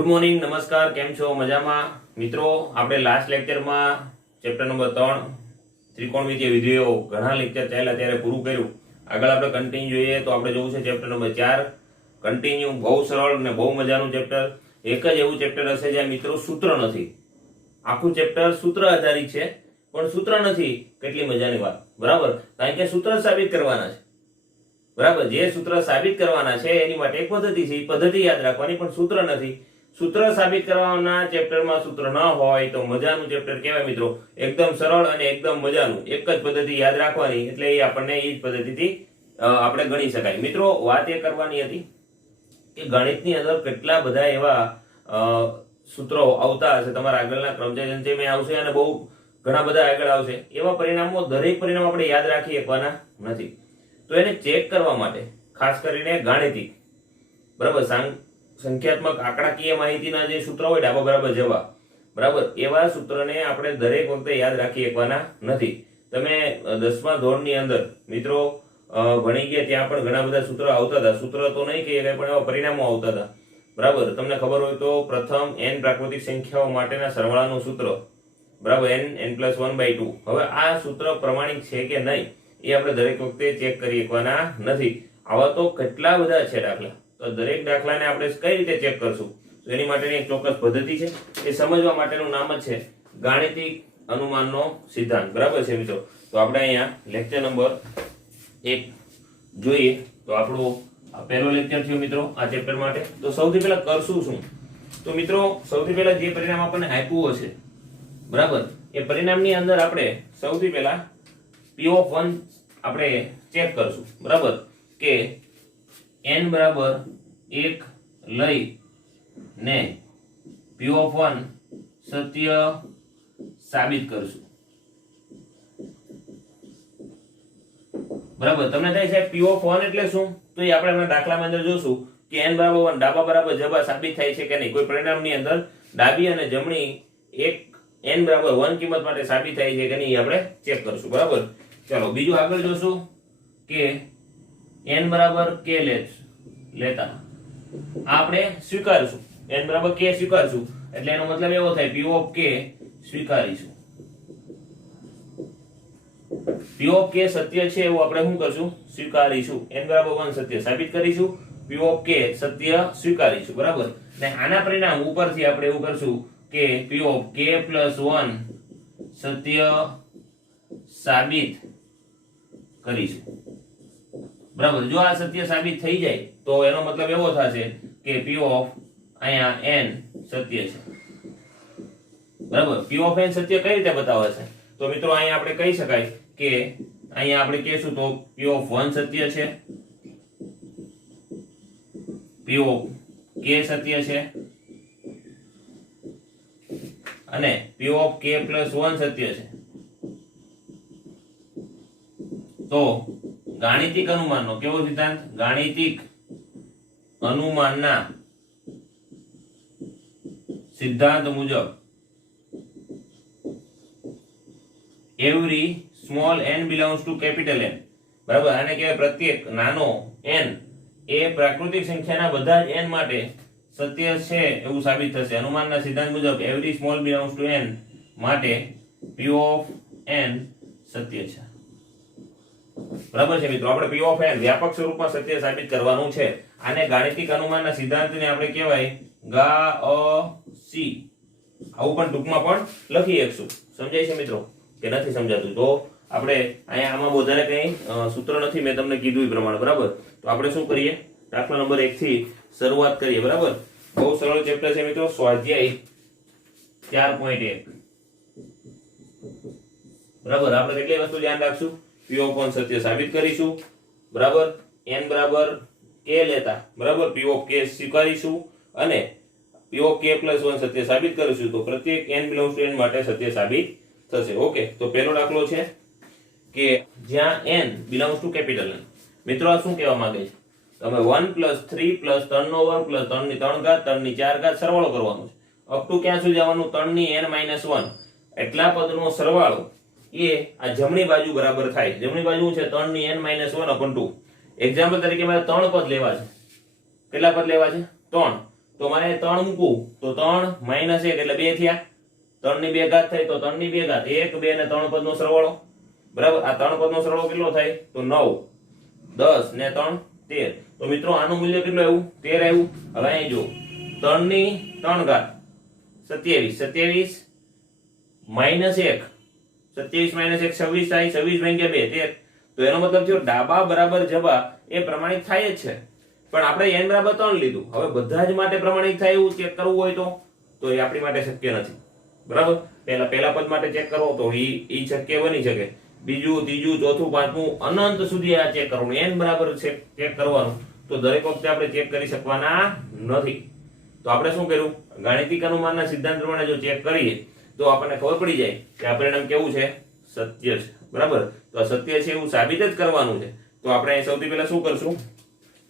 Good morning, નમસ્કાર, કેમ છો? મજામાં? મિત્રો, આપણે લાસ્ટ લેક્ચરમાં ચેપ્ટર નંબર 3 ત્રિકોણમિતીય વિધેયો ઘણા લેક્ચર ચાલ્યા ત્યારે પૂરું કર્યું. આગળ આપણે કન્ટિન્યુ જોઈએ તો આપણે જોવું છે ચેપ્ટર નંબર 4 કન્ટિન્યુ. બહુ સરળ અને બહુ મજાનું ચેપ્ટર. એક જ એવું ચેપ્ટર હશે જ્યાં મિત્રો સૂત્ર નથી. આખું ચેપ્ટર સૂત્ર આધારિત છે, પણ સૂત્ર નથી. કેટલી મજાની વાત, બરાબર? કારણ કે સૂત્ર સાબિત કરવાના છે, બરાબર? જે સૂત્ર સાબિત કરવાના છે એની માટે એક પદ્ધતિ છે, એ પદ્ધતિ યાદ રાખવાની, પણ સૂત્ર નથી. સૂત્ર સાબિત કરવાના ચેપ્ટરમાં સૂત્ર ન હોય તો મજાનું ચેપ્ટર કહેવાય મિત્રો. એકદમ સરળ અને એકદમ મજાનું, એક જ પદ્ધતિ યાદ રાખવાની, એટલે એ આપણને એ જ પદ્ધતિથી આપણે ગણી શકાય. મિત્રો, વાત એ કરવાની હતી કે ગણિતની અંદર કેટલા બધા એવા સૂત્રો આવતા હશે, તમારા આગળના ક્રમચય આવશે અને બહુ ઘણા બધા આગળ આવશે. એવા પરિણામો, દરેક પરિણામ આપણે યાદ રાખી શકવાના નથી. તો એને ચેક કરવા માટે ખાસ કરીને ગાણિતિક, બરાબર, સંખ્યાત્મક આંકડાકીય માહિતીના જે સૂત્ર હોય, ડાબા બરાબર જવાબ, બરાબર, એવા સૂત્રને આપણે દરેક વખતે યાદ રાખી શકવાના નથી. તમે 10મા ધોરણની અંદર મિત્રો ભણી ગયા ત્યાં પણ ઘણા બધા સૂત્ર આવતા હતા. સૂત્ર તો નહીં કહીએ પણ એવા પરિણામો આવતા હતા, બરાબર. તમને ખબર હોય તો પ્રથમ n પ્રાકૃતિક સંખ્યાઓ માટેના સરવાળાનું સૂત્ર, બરાબર, n+1/2. હવે આ સૂત્ર પ્રમાણિક છે કે નહીં એ આપણે દરેક વખતે ચેક કરી શકવાના નથી. આવા તો કેટલા બધા છે દાખલા. તો દરેક દાખલાને આપણે કઈ રીતે ચેક કરશું? તો એની માટેની એક ચોક્કસ પદ્ધતિ છે. એ સમજવા માટેનું નામ જ છે ગાણિતિક અનુમાનનો સિદ્ધાંત, બરાબર છે મિત્રો. તો આપણે અહીંયા લેક્ચર નંબર 1 જોઈએ. તો આપણો આ પહેલો લેક્ચર થયો મિત્રો આ ચેપ્ટર માટે. તો સૌથી પહેલા કરશું શું? તો મિત્રો, સૌથી પહેલા જે પરિણામ આપણને આપ્યું હશે, બરાબર, એ પરિણામની અંદર આપણે સૌથી પહેલા P(1) આપણે ચેક કરશું, બરાબર, કે n બરાબર 1 લઈ ને P(1) સત્ય સાબિત કરશું, બરાબર. તમને થાય છે P(1) એટલે શું? તો એ આપણે દાખલામાં અંદર જોશું કે n બરાબર 1 ડાબા બરાબર જવાબ સાબિત થાય છે કે નહીં. કોઈ પરિણામની અંદર ડાબી અને જમણી એક n બરાબર 1 કિંમત માટે સાબિત થાય છે કે નહીં આપણે ચેક કરશું, બરાબર. ચાલો બીજું આગળ જોશું કે n બરાબર k લેતા આપણે સ્વીકારશું. n બરાબર k સ્વીકારશું એટલે એનો મતલબ એવો થાય P(k) સ્વીકારીશું. P(k) સત્ય છે એવું આપણે શું કરશું? સ્વીકારીશું. n બરાબર 1 સત્ય સાબિત કરીશું, P(k) સત્ય સ્વીકારીશું, બરાબર. ને આના પરિણામ ઉપરથી આપણે એવું કરશું કે P(k+1) સત્ય સાબિત કરીશું, બરાબર. જો આ સત્ય સાબિત થઈ જાય તો એનો મતલબ એવો થશે કે અહીંયા n સત્ય છે, બરાબર. P(n) સત્ય કઈ રીતે બતાવે છે? તો મિત્રો અહીંયા આપણે કહી શકાય કે અહીંયા આપણે કહેશું તો P(1) સત્ય છે, P(k) સત્ય છે અને P(k+1) સત્ય છે. તો ગાણિતિક અનુમાનનો કેવો સિદ્ધાંત? ગાણિતિક અનુમાનના સિદ્ધાંત મુજબ every small n belongs to capital N, બરાબર. આને કહેવાય પ્રત્યેક નાનો n એ પ્રાકૃતિક સંખ્યાના બધા જ n માટે સત્ય છે એવું સાબિત થશે. અનુમાનના સિદ્ધાંત મુજબ every small belongs to n માટે P(n) સત્ય છે, બરાબર છે મિત્રો. આપણે P(n) વ્યાપક સ્વરૂપમાં સત્ય સાબિત કરવાનું છે. આને ગાણિતિક અનુમાનના સિદ્ધાંતને આપણે કહેવાય ગાઉસી. આવું પણ ટૂંકમાં પણ લખી શકશું. સમજાય છે મિત્રો કે નથી સમજાતું? તો આપણે અહીંયા આમાં વધારે કઈ સૂત્ર નથી, મેં તમને કીધું એ પ્રમાણે, બરાબર. તો આપણે શું કરીએ? દાખલા નંબર 1 થી શરૂઆત કરીએ, બરાબર. બહુ સરળ ચેપ્ટર છે મિત્રો. સ્વાધ્યાય 4.1, બરાબર. આપણે કેટલી વસ્તુ ધ્યાન રાખશું? P(1) સત્ય સાબિત કરીશું, બરાબર. n બરાબર k લેતા, બરાબર, P(k) સ્વીકારીશું અને P(k+1) સત્ય સાબિત કરીશું. તો પ્રત્યેક n belongs to n માટે સત્ય સાબિત થશે. ઓકે. તો પહેલો દાખલો છે કે જ્યાં n belongs to capital N. મિત્રો આ શું કહેવા માંગે છે? તમે 1 + 3 + 3^2 + 3 ની 3 ઘાત 3 ની 4 ઘાત સરવાળો કરવાનો છે. અપ ટુ ક્યાં સુધી જવાનું? 3 ની n-1 એટલા પદનો સરવાળો એ આ જમણી બાજુ બરાબર થાય. જમણી બાજુ છે 3 ની n-1/2. એક્ઝામ્પલ તરીકે મારે 3 પદ લેવા છે. કેટલા પદ લેવા છે? 3. તો મારે 3 મૂકું તો 3 - 1 એટલે 2 થયા. 3 ની 2 ઘાત થાય તો 3 ની 2 ઘાત 1 2 ને 3 પદનો સરવાળો. બરાબર, આ 3 પદનો સરવાળો કેટલો થાય તો 9 10 ને 3 13. તો મિત્રો આનું મૂલ્ય કેટલું આવ્યું 13 આવ્યું. હવે અહીં જો 3 ની 3 ઘાત 27 27 - 1 27 - 1 26 થાય. 26 ભાગ્યા 2 13. તો એનો મતલબ થયો ડાબા બરાબર જબા એ પ્રમાણિત થાય જ છે, પણ આપણે n બરાબર 3 લીધું. હવે બધા જ માટે પ્રમાણિત થાય એવું ચેક કરવું હોય તો એ આપણી માટે શક્ય નથી. બરાબર, પહેલા પદ માટે ચેક કરવો તો ઈ શક્ય બની શકે. બીજું ત્રીજું ચોથું પાંચમું અનંત સુધી આ ચેક કરવાનું, n બરાબર ચેક કરવાનું. તો દરેક વખતે આપણે ચેક કરી શકવાના નથી. તો આપણે શું કર્યું, ગાણિતિક અનુમાનના સિદ્ધાંત પ્રમાણે જો ચેક કરીએ તો આપણને ખબર પડી જાય કે આ પરિણામ કેવું છે, સત્ય છે. બરાબર, તો આ સત્ય છે એવું સાબિત જ કરવાનું છે. તો આપણે અહીં સૌથી પહેલા શું કરશું,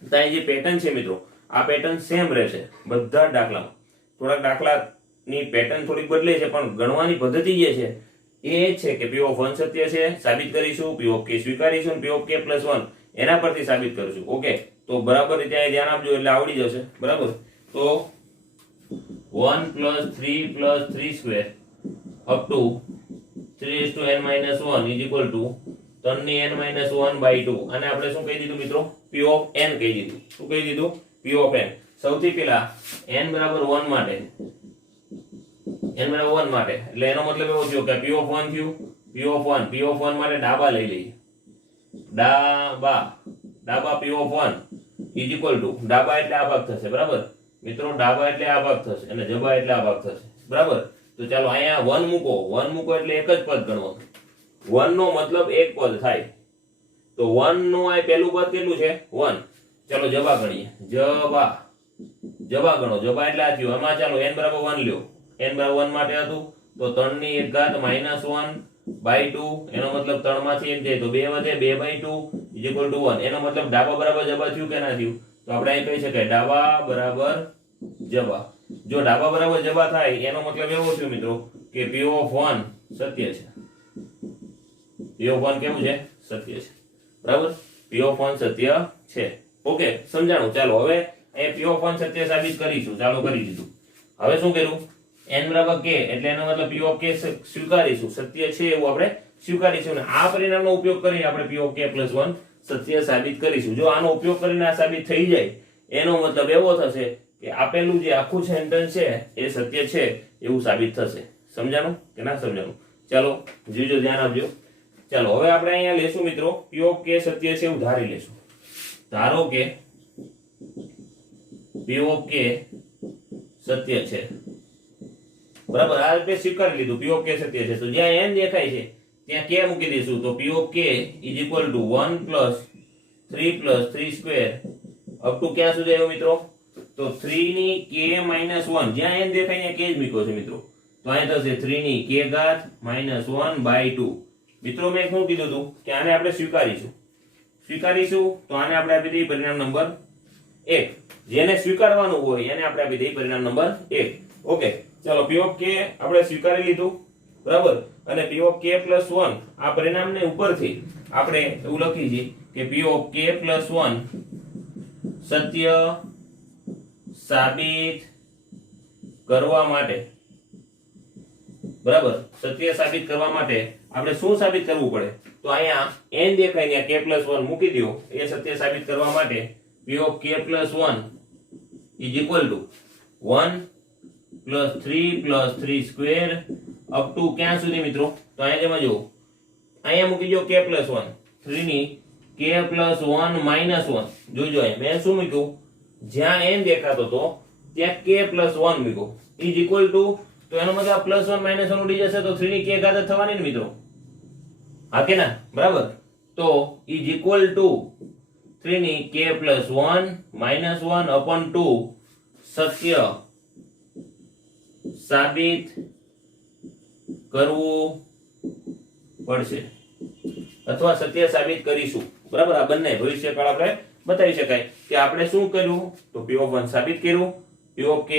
તો અહીં જે પેટર્ન છે મિત્રો, આ પેટર્ન સેમ રહેશે બધા જ દાખલામાં. થોડાક દાખલાની પેટર્ન થોડીક બદલે છે, પણ ગણવાની પદ્ધતિ જે છે એ છે કે P of 1 સત્ય છે સાબિત કરીશું, P of k સ્વીકારીશું, P of k + 1 એના પરથી સાબિત કરીશું. ઓકે, તો બરાબર રીતે અહીં ધ્યાન આપજો એટલે આવડી જશે. બરાબર, તો 1 + 3 + 3 square up to 3n - 1 = 3n - 1/2. અને આપણે શું કહી દીધું મિત્રો, P of n કહી દીધું. શું કહી દીધું, P of n. સૌથી પહેલા n બરાબર 1 માટે એટલે એનો મતલબ એવો થયો કે P of 1 થયું. P of 1 માટે ડાબા લઈ લઈએ. ડાબા P of 1 = ડાબા એટલે આ ભાગ થશે. બરાબર મિત્રો, ડાબા એટલે આ ભાગ થશે અને જબા એટલે આ ભાગ થશે. બરાબર, તો ચાલો અહીંયા 1 મૂકો. 1 મૂકો એટલે એક જ પદ ગણવાનું. 1 નો મતલબ એક પદ થાય. તો 1 નું આ પહેલું પદ કેટલું છે, 1. ચાલો જબા ગણીએ. જબા ગણો. જબા એટલે આ થયું. આમાં ચાલો n બરાબર 1 લ્યો. n બરાબર 1 માટે હતું તો 3 ની 1 ઘાત - 1/2. એનો મતલબ 3 માંથી 1 જાય તો 2 વધે, 2/2 = 1. એનો મતલબ ડાબા બરાબર જબા થયું કે ના થયું, તો આપણે અહીં કહી શકાય ડાબા બરાબર જબા. જો ડાબા બરાબર જબા થાય એનો મતલબ એવો થયો મિત્રો કે P of 1 સત્ય છે. P of 1 કેવું છે, સત્ય છે. બરાબર, P of 1 સત્ય છે. ઓકે, સમજાણું. ચાલો હવે અહીં P of 1 સત્ય સાબિત કરીશું. ચાલો કરી દીધું. હવે શું કર્યું, n બરાબર k એટલે એનો મતલબ P of k સ્વીકારીશું, સત્ય છે એવું આપણે સ્વીકારીશું. અને આ પરિણામનો ઉપયોગ કરીને આપણે P of k + 1 સત્ય સાબિત કરીશું. જો આનો ઉપયોગ કરીને આ સાબિત થઈ જાય એનો મતલબ એવો થશે કે આપેલું જે આખું સેન્ટેન્સ છે એ સત્ય છે એવું સાબિત થશે. સમજાણું કે ના સમજાણું? ચાલો જોજો, ધ્યાન આપજો. ચાલો હવે આપણે અહીંયા લેશું મિત્રો, P of k સત્ય છે એવું ધારી લેશું. ધારો કે P of k સત્ય છે. બરાબર, આ રીતે સ્વીકારી લીધું P of k સત્ય છે. તો જ્યાં n દેખાય છે ત્યાં k મૂકી દઈશું. તો P of k = 1 + 3 + 3 square up to ક્યાં સુધી આવ્યો મિત્રો, તો 3 ની k - 1. જ્યાં n દેખાય ત્યાં k જ મૂક્યો છે મિત્રો. તો અહીં થશે 3 ની k ઘાત - 1/2. મિત્રો મેં શું કીધું હતું કે આને આપણે સ્વીકારીશું. તો આને આપણે આપી દઈએ પરિણામ નંબર 1. જેને સ્વીકારવાનું હોય એને આપણે આપી દઈએ પરિણામ નંબર 1. ઓકે, ચાલો P of k આપણે સ્વીકારી લીધું. બરાબર, અને P of k + 1 આ પરિણામને ઉપરથી આપણે એવું લખી છે કે P of k + 1 સત્ય સાબિત કરવા માટે. બરાબર, સત્ય સાબિત કરવા માટે આપણે શું સાબિત કરવું પડે, તો અહીંયા n દેખાય ત્યાં k + 1 મૂકી દો. એ સત્ય સાબિત કરવા માટે P of k + 1 = 1 + 3 + 3 square up to ક્યાં સુધી મિત્રો, તો અહીંયા જેમાં જો અહીંયા મૂકી દો k + 1. 3 ની k + 1 - 1. જોજો અહીંયા મેં શું મૂક્યું, જ્યાં n દેખાતો તો ત્યાં k + 1 મૂક્યો = તો એનો મતલબ +1 - 1 ઉડી જશે તો 3 ની k ઘાત થવાની ને મિત્રો, હા કે ના? બરાબર, તો = 3 ની k + 1 - 1/2 સત્ય સાબિત કરવું પડશે અથવા સત્ય સાબિત કરીશું. બરાબર, આ બંને ભવિષ્યકાળ આપણે બતાવી શકાય કે આપણે શું કર્યું, તો P of 1 સાબિત કર્યું, P of k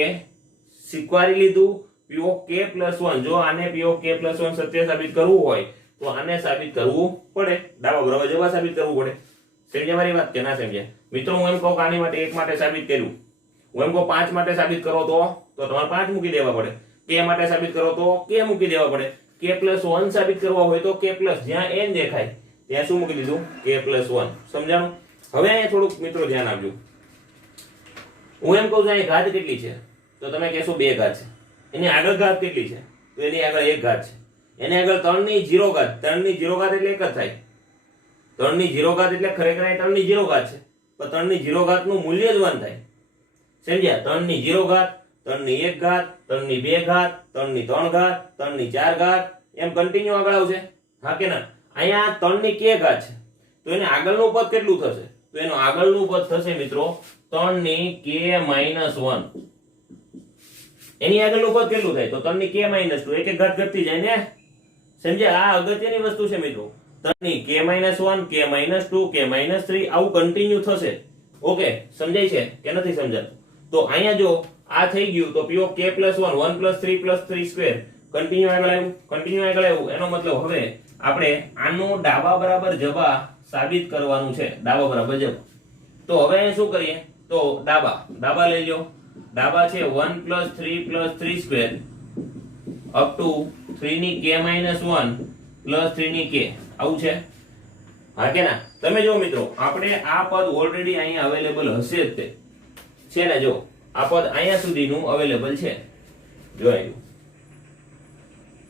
સ્વીકારી લીધું, P of k + 1. જો આને P of k + 1 સત્ય સાબિત કરવું હોય તો આને સાબિત કરવું પડે, ડાબા બરાબર જવા સાબિત કરવું પડે. સમજ્યા મારી વાત કે ના સમજ્યા મિત્રો? હું એમ કહું કે આની માટે 1 માટે સાબિત કર્યું. હું એમ કહું 5 માટે સાબિત કરો તો તમારે 5 મૂકી દેવા પડે, k માટે સાબિત કરો તો k મૂકી દેવા પડે, k + 1 સાબિત કરવા હોય તો k + જ્યાં n દેખાય ત્યાં શું મૂકી દીધું k + 1. સમજાણું? હવે અહીંયા થોડુંક મિત્રો ધ્યાન આપજો. હું એમ કહું છું અહીં ઘાત કેટલી છે તો તમે કહેશો 2 ઘાત છે. એની આગળ ઘાત કેટલી છે તો એની આગળ 1 ઘાત છે. એની આગળ 3 ની 0 ઘાત, 3 ની 0 ઘાત એટલે એક જ થાય. 3 ની 0 ઘાત એટલે ખરેખર અહીં 3 ની 0 ઘાત છે, પણ 3 ની 0 ઘાત નું મૂલ્ય જ 1 થાય. સમજ્યા? 3 ની 0 ઘાત, 3 ની 1 ઘાત, 3 ની 2 ઘાત, 3 ની 3 ઘાત, 3 ની 4 ઘાત, એમ કન્ટિન્યુ આગળ આવશે. હા કે ના? અહીંયા 3 ની k ઘાત છે તો એને આગળનું પદ કેટલું થશે તો એનું આગળનું પદ થશે મિત્રો 3 ની k - 1. એની આગળનું પદ કેટલું થાય તો 3 ની k - 2, એક એક ઘાત ઘટતી જાય ને. સમજ્યા? આ અગત્યની વસ્તુ છે મિત્રો. 3 ની k - 1, k - 2, k - 3 આવું કન્ટિન્યુ થશે. ઓકે, સમજાય છે કે નથી સમજાતું? તો અહીંયા જો આ થઈ ગયું તો p of k + 1 1 + 3 + 3² કન્ટિન્યુ આગળ આવ્યું. એનો મતલબ હવે આપણે આનું ડાબા બરાબર જબા સાબિત કરવાનું છે. ડાબા બરાબર જબા. તો હવે અહીં શું કરીએ તો ડાબા લઈ લો. ડાબા છે 1 + 3 + 3² અપ ટુ 3 ની k - 1 + 3 ની k. આવું છે? હા કે ના? તમે જો મિત્રો આપણે આ પદ ઓલરેડી અહીંયા અવેલેબલ હશે જ તે છે ને. જો આ પદ અહીંયા સુધીનું અવેલેબલ છે. જોયું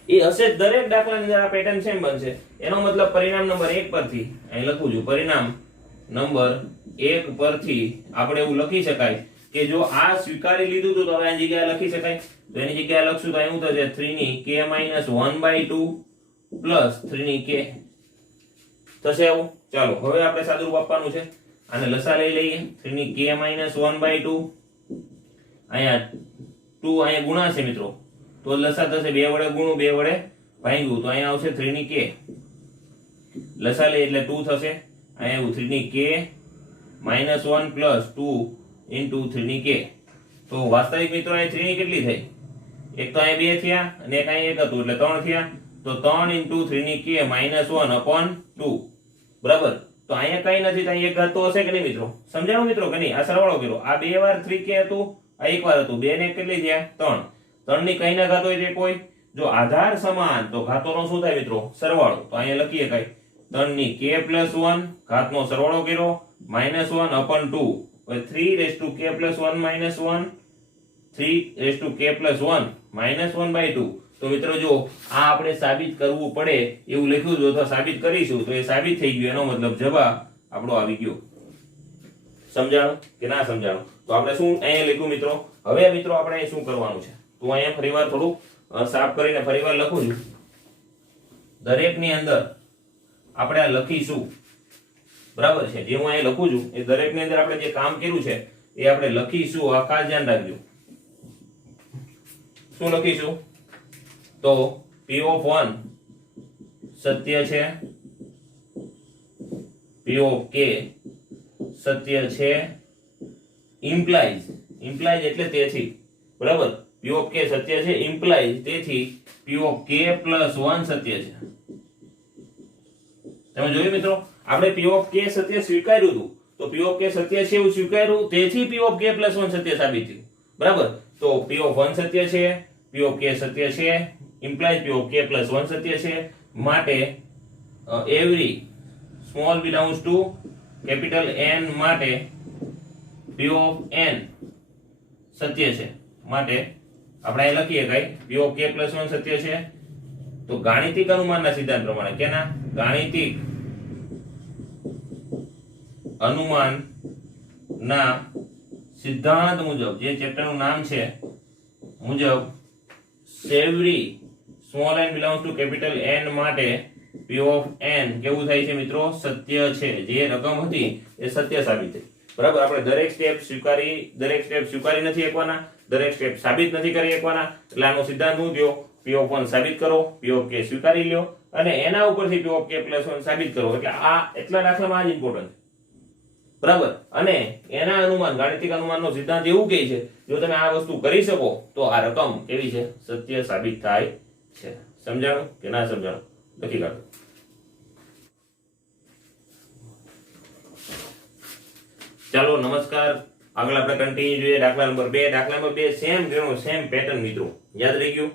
એ હશે જ. દરેક દાખલાની અંદર આ પેટર્ન સેમ બનશે. એનો મતલબ પરિણામ નંબર 1 પરથી અહીં લખું છું. પરિણામ નંબર 1 પરથી આપણે એવું લખી શકાય કે જો આ સ્વીકારી લીધું તો હવે આની જગ્યાએ લખી શકાય. તો એની જગ્યાએ લખશું તો એવું થશે 3 ની k - 1/2 પ્લસ 3 ની k થશે. આવું ચાલો હવે આપણે સાદુરૂપ આપવાનું છે. આને લસા લઈ લઈએ. 3 ની k - 1/2 અહીંયા 2 અહીંયા ગુણાશે મિત્રો તો લસા થશે. 2 વડે ગુણું 2 વડે ભાગ્યું તો અહીંયા આવશે 3 ની k. લસા લઈએ એટલે 2 થશે. અહીંયા 3 ની k - 1 પ્લસ 2 ઇન્ટુ 3 ની k. તો વાસ્તવિક મિત્રો અહીં 3 ની કેટલી થઈ? એક તો અહીં 2 થયા અને એક અહીં 1 હતું એટલે 3 થયા. તો 3 ઇન્ટુ 3 ની k - 1/2. બરાબર? તો અહીંયા કઈ નથી તો અહીં એક ઘાત તો હશે કે નહીં મિત્રો? સમજાણું મિત્રો કે નહીં? આ સરવાળો કર્યો. આ 2 વાર 3k હતું, આ એક વાર હતું. 2 ને કેટલી થયા? 3. 3 ની કઈ ના ઘાત હોય તે કોઈ. જો આધાર સમાન તો ઘાતોનો શું થાય મિત્રો? સરવાળો. તો અહીંયા લખીએ કઈ 3 ની k + 1 ઘાતનો સરવાળો કર્યો -1/2. હવે 3k + 1 - 1 3k + 1 -1/2. તો મિત્રો જો આ આપણે સાબિત કરવું પડે એવું લખ્યું છે અથવા સાબિત કરીશું તો એ સાબિત થઈ ગયું. એનો મતલબ જવાબ આપણો આવી ગયો. સમજાણું કે ના સમજાણું? તો આપણે શું અહીંયા લખ્યું મિત્રો? હવે મિત્રો આપણે અહીં શું કરવાનું છે તો અહીંયા ફરીવાર થોડું સાફ કરીને ફરીવાર લખું છું. દરેકની અંદર આપણે આ લખીશું. બરાબર છે? જે હું અહીં લખું છું એ દરેકની અંદર આપણે જે કામ કર્યું છે એ આપણે લખીશું. આ ખાસ ધ્યાન રાખજો. શું લખીશું? તો p of 1 સત્ય છે, p of k સત્ય છે, implies એટલે તેથી. બરાબર? p of k સત્ય છે, implies તેથી p of k + 1 સત્ય છે. તમે જોયું મિત્રો? આપણે p of k સત્ય સ્વીકાર્યું હતું તો p of k સત્ય છે એવું સ્વીકાર્યું તેથી p of k + 1 સત્ય સાબિત થયું. બરાબર? તો p of 1 સત્ય છે, p of k સત્ય છે, implies p of k + 1 સત્ય છે. માટે every small belongs to capital N માટે p of n સત્ય છે. માટે આપણે અહીં લખીએ કઈ p of k + 1 સત્ય છે. તો ગાણિતિક અનુમાનના સિદ્ધાંત પ્રમાણે કેના? ગાણિતિક અનુમાનના સિદ્ધાંત મુજબ જે ચેપ્ટરનું નામ છે મુજબ every small n belongs to capital N માટે p of n કેવું થાય છે મિત્રો? સત્ય છે. જે રકમ હતી એ સત્ય સાબિત થઈ. બરાબર? આપણે દરેક સ્ટેપ સ્વીકારી નથી શકવાના, દરેક સ્ટેપ સાબિત નથી કરી શકવાના. એટલે આનો સિદ્ધાંત શું થયો? p of 1 સાબિત કરો, p of k સ્વીકારી લ્યો અને એના ઉપરથી p of k + 1 સાબિત કરો. એટલે આ એટલા દાખલામાં આ જ ઇમ્પોર્ટન્ટ છે. બરાબર? અને એના અનુમાન ગાણિતિક અનુમાનનો સિદ્ધાંત એવું કહે છે જો તમે આ વસ્તુ કરી શકો તો આ રકમ કેવી છે? સત્ય સાબિત થાય છે. સમજાણું કે ના સમજાણું? લખી કાઢો. ચાલો નમસ્કાર આગળ આપણે કન્ટિન્યુ જોઈએ દાખલા નંબર 2 દાખલા નંબર 2 સેમ ગણો સેમ પેટર્ન મિત્રો યાદ રહી ગયું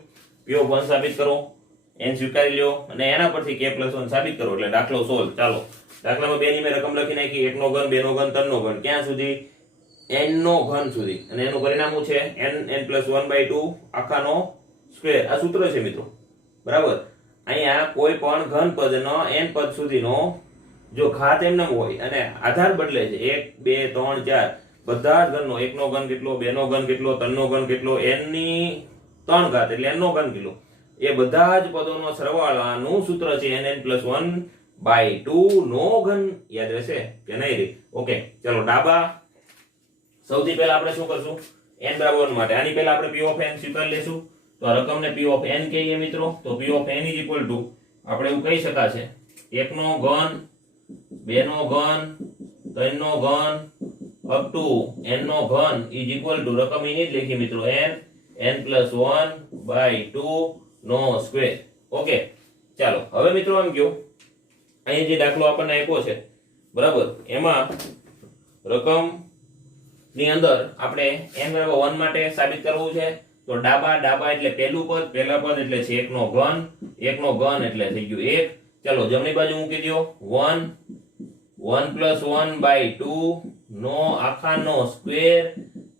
p of 1 સાબિત કરો n સ્વીકારી લ્યો અને એના પરથી k+1 સાબિત કરો એટલે દાખલો સોલ્વ ચાલો દાખલા નંબર 2 ની મેં રકમ લખી નાખી 1 નો ઘન 2 નો ઘન 3 નો ઘન ક્યાં સુધી n નો ઘન સુધી અને એનું પરિણામ શું છે n+1/2 આખાનો સ્ક્વેર આ સૂત્ર છે મિત્રો બરાબર અહીંયા કોઈ પણ ઘન પદનો n પદ સુધીનો જો ઘાત એમ ન હોય અને આધાર બદલે છે 1 2 3 4 બધા જ ઘનનો 1 નો ઘન કેટલો 2 નો ઘન કેટલો 3 નો ઘન કેટલો n ની 3 ઘાત એટલે n નો ઘન કેટલો એ બધા જ પદોનો સરવાળાનું સૂત્ર છે n+1/2 નો ઘન યાદ રહેશે કે નહીં રે ઓકે ચલો ડાબા સૌથી પહેલા આપણે શું કરશું n બરાબર 1 માટે આની પહેલા આપણે p of n સ્વીકાર લેશું તો આ રકમને p of n કહીએ મિત્રો તો p of n આપણે એવું કહી શકાશે 1 નો ઘન 2 નો ઘન 3 નો ઘન અપ ટુ n નો ઘન રકમ એની જ લખી મિત્રો n+1/2 નો સ્ક્વેર ઓકે ચાલો હવે મિત્રો આમ કયો અહીં જે દાખલો આપણને આપ્યો છે બરાબર એમાં રકમ ની અંદર આપણે n બરાબર 1 માટે સાબિત કરવું છે તો ડાબા એટલે પહેલું પદ પહેલા પદ એટલે છે 1 નો ઘન 1 નો ઘન એટલે થઈ ગયું 1 ચાલો જમણી બાજુ મૂકી દો 1 1+1/2 નો આખાનો સ્ક્વેર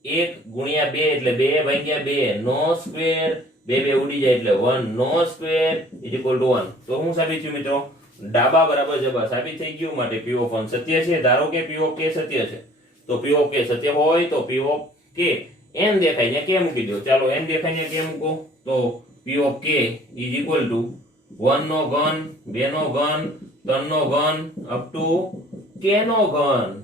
1 ગુણ્યા 2 એટલે 2/2 નો સ્ક્વેર 2 ઉડી જાય એટલે 1 નો સ્ક્વેર = 1 તો હું સાબિત થયું મિત્રો ડાબા બરાબર જબા સાબિત થઈ ગયું માટે p of 1 સત્ય છે ધારો કે p of k સત્ય છે તો p of k સત્ય હોય તો p of k n દેખાય ને k મૂકી દો ચાલો n દેખાય ને k મૂકો તો p of k = 1 નો ઘન 2 નો ઘન 3 નો ઘન અપ ટુ k નો ઘન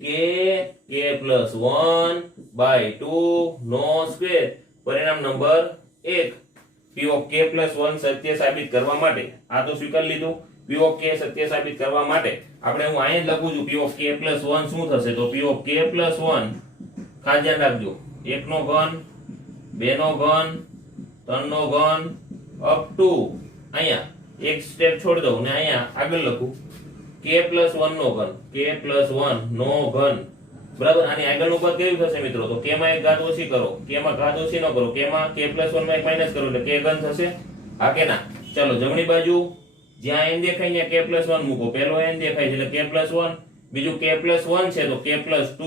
k+1/2 નો સ્ક્વેર પરિણામ નંબર 1 p of k+1 સત્ય સાબિત કરવા માટે આ તો સ્વીકાર લીધું p of k સત્ય સાબિત કરવા માટે આપણે હું અહીં જ લખું છું p of k+1 શું થશે તો p of k+1 ખાસ ધ્યાન રાખજો 1 નો ઘન 2 નો ઘન 3 નો ઘન અપ ટુ અહીંયા એક સ્ટેપ છોડી દઉં ને અહીંયા આગળ લખું k+1 નો ઘન k+1 નો ઘન બરાબર આની આગળનું પદ કેવું થશે મિત્રો તો k માં એક ઘાત ઓછી કરો k માં ઘાત ઓછી ન કરો k માં k+1 માં એક માઈનસ કરો એટલે k ઘન થશે હા કે ના ચાલો જમણી બાજુ જ્યાં n દેખાય ત્યાં k+1 મૂકો પહેલો n દેખાય છે એટલે k+1 બીજું k+1 છે તો k+2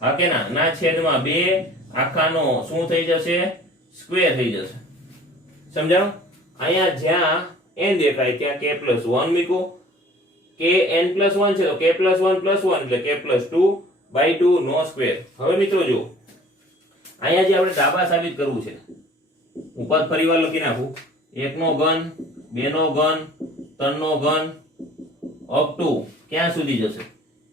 હા કે ના છેદમાં 2 આખાનો શું થઈ જશે સ્ક્વેર થઈ જશે સમજાણું અહીંયા જ્યાં n દેખાય ત્યાં k+1 મૂકો k n+1 છે તો k+1+1 એટલે k+2/2 નો સ્ક્વેર હવે મિત્રો જો અહીંયા જે આપણે ડાબા સાબિત કરવું છે હું પદ ફરીવાર લખી નાખું 1 નો ઘન 2 નો ઘન 3 નો ઘન અપ ટુ ક્યાં સુધી જશે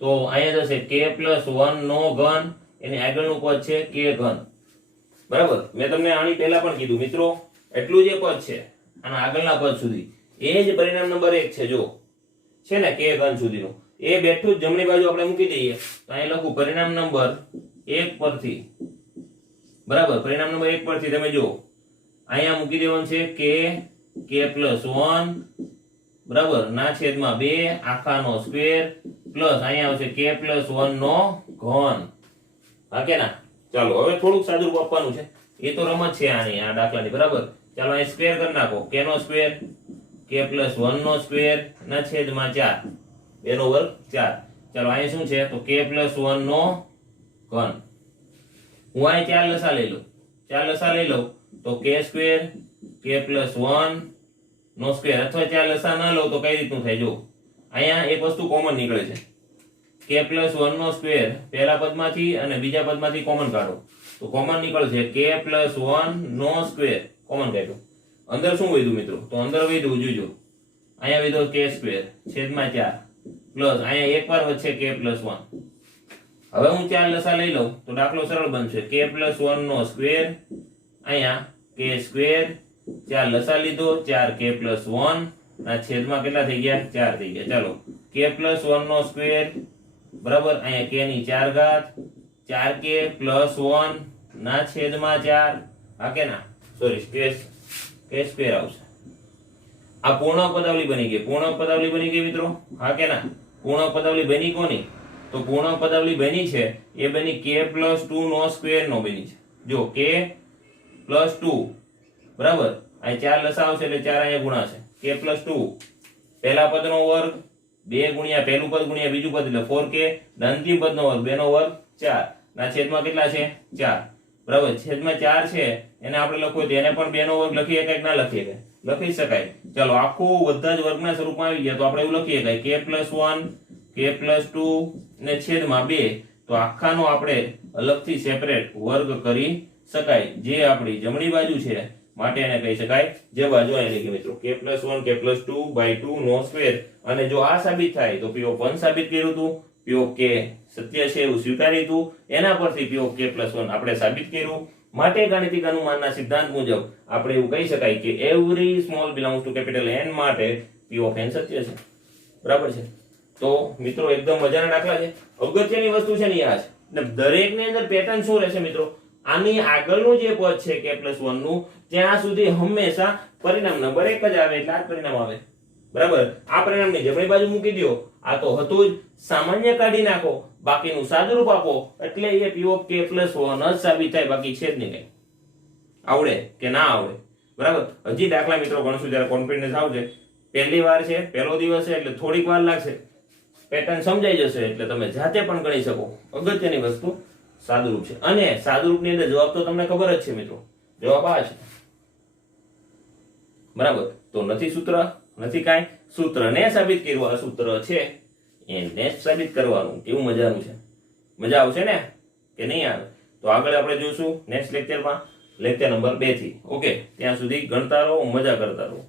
તો અહીંયા જશે k+1 નો ઘન એની આગળનું પદ છે k ઘન બરાબર મેં તમને આની પહેલા પણ કીધું મિત્રો એટલું જે પદ છે આના આગળના પદ સુધી એ જ પરિણામ નંબર 1 છે જો છે ને k ઘન સુધીનું એ બેઠું જ જમણી બાજુ આપણે મૂકી દઈએ તો અહીં લખું પરિણામ નંબર 1 પરથી બરાબર પરિણામ નંબર 1 પરથી તમે જો અહીંયા મૂકી દેવાનું છે k+1 બરાબર ના છેદમાં 2 આખાનો સ્ક્વેર પ્લસ અહીંયા આવશે k+1 નો ઘન હા કે ના ચાલો હવે થોડુંક સાદું આપવાનું છે એ તો રમત છે આની આ દાખલાની બરાબર ચાલો અહીં સ્ક્વેર કરી નાખો k નો સ્ક્વેર k+1 નો સ્ક્વેર ના છેદમાં 4 2 નો વર્ગ 4 ચાલો અહીં શું છે તો k+1 નો ઘન હું અહીં 4 લસા લઈ લઉં તો k સ્ક્વેર k+1 નો સ્ક્વેર અથવા 4 લસા ન લઉં તો કઈ રીતનું થાય જો અહીંયા એક વસ્તુ કોમન નીકળે છે k+1 નો સ્ક્વેર પહેલા પદમાંથી અને બીજા પદમાંથી કોમન કાઢો તો કોમન નીકળશે k+1 નો સ્ક્વેર કોમન કાઢો અંદર શું વધ્યું મિત્રો તો અંદર વધ્યું જોજો અહીંયા વધ્યો k સ્ક્વેર છેદમાં 4 પ્લસ અહીંયા એકવાર વધશે k+1 હવે હું 4 લસા લઈ લઉં તો દાખલો સરળ બનશે k+1 નો સ્ક્વેર અહીંયા k સ્ક્વેર 4 લસા લીધો 4k+1 ના છેદમાં કેટલા થઈ ગયા 4 થઈ ગયા ચાલો k+1 નો સ્ક્વેર બરાબર અહીંયા k ની 4 ઘાત 4k+1 ના છેદમાં 4 હા કે ના સોરી k સ્ક્વેર આવશે આ પૂર્ણ પદાવલી બની ગઈ મિત્રો હા કે ના પૂર્ણ પદાવલી બની કોની તો પૂર્ણ પદાવલી બની છે એ બની k+2 નો સ્ક્વેર નો બની છે. જો k+2 બરાબર, અહીં 4 લસા આવશે એટલે 4 અહીંયા ગુણાશે. k+2 પહેલા પદનો વર્ગ 2 ગુણ્યા પહેલું પદ ગુણ્યા બીજું પદ એટલે 4k, અંતિમ પદનો વર્ગ 2 નો વર્ગ 4 ના છેદમાં કેટલા છે 4 બરાબર. છેદમાં 4 છે એને આપણે લખવું તો એને પણ 2 નો વર્ગ લખી શકાય કે ના લખી શકાય? લખી શકાય. ચાલો આખું બધા જ વર્ગના સ્વરૂપમાં આવી ગયા તો આપણે એવું લખી શકાય k+1 k+2 ને છેદમાં 2. તો આખાનો આપણે અલગથી સેપરેટ વર્ગ કરી શકાય, જે આપણી જમણી બાજુ છે માટે એને કહી શકાય જે બાજુ અહીં લખી મિત્રો k+1 k+2/2 નો સ્ક્વેર. અને જો આ સાબિત થાય તો P(1) સાબિત કર્યું હતું, P(k) સત્ય છે એવું સ્વીકાર્યું હતું, એના પરથી P(k+1) આપણે સાબિત કર્યું. માટે ગાણિતિક અનુમાનના સિદ્ધાંત મુજબ આપણે એવું કહી શકાય કે every small belongs to capital N માટે P(n) સત્ય છે. બરાબર છે. તો મિત્રો એકદમ મજાના દાખલા છે. અગત્યની વસ્તુ છે ને આ છે. ને દરેકની અંદર પેટર્ન શું રહેશે મિત્રો? આની આગળનું જે પદ છે k+1 નું ત્યાં સુધી હંમેશા પરિણામ નંબર એક જ આવે એટલે આ જ પરિણામ આવે. બરાબર. આ પરિણામની જમણી બાજુ મૂકી દો. આ તો હતું જ, સામાન્ય કાઢી નાખો, બાકીનું સાદુરૂપ આપો એટલે એ P(k+1) જ સાબિત થાય, બાકી છે જ નહીં કઈ. આવડે કે ના આવડે? બરાબર. હજી દાખલા મિત્રો ગણશું ત્યારે કોન્ફિડન્સ આવશે. પહેલી વાર છે, પહેલો દિવસ છે એટલે થોડીક વાર લાગશે, પેટર્ન સમજાઈ જશે એટલે તમે જાતે પણ ગણી શકો. અગત્યની વસ્તુ સાદુરૂપ છે. અને સાદુરૂપની અંદર જવાબ તો તમને ખબર જ છે મિત્રો, જવાબ આ છે. બરાબર. તો નથી સૂત્ર, નથી કાંઈ, સૂત્રને સાબિત કર્યું. આ સૂત્ર છે એને સાબિત કરવાનું. કેવું મજાનું છે? મજા આવશે ને કે નહીં આવે? તો આગળ આપણે જોઈશું નેક્સ્ટ લેક્ચરમાં, લેક્ચર નંબર 2 થી. ઓકે, ત્યાં સુધી ગણતા રહો, મજા કરતા રહો.